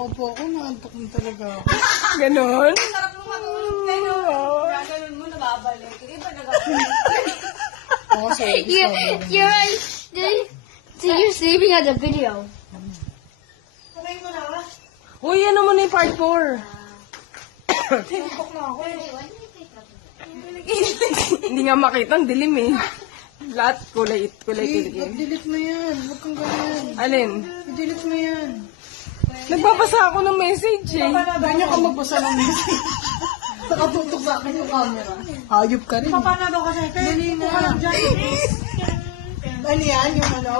nakaupo ako, naantok na talaga ako. Ganon? Sarap mo matulog kayo. Gaganon mo, nababalik. Iba nagabalik. Ako sa You're sleeping at the video. Kamay mo na. Uy, ano mo na yung part 4? Tinupok na ako. Hindi nga makita, ang dilim eh. Lahat kulay kilikil. delete mo yan. Huwag kang ganyan. Alin? I-delete mo yan. Nagbabasa ako ng message eh. Ganyan ka magbasa ng message. Nakatutok sa akin yung camera. Hayop ka rin. Paano daw kasi? Dali na. Ano yan? Yung ano?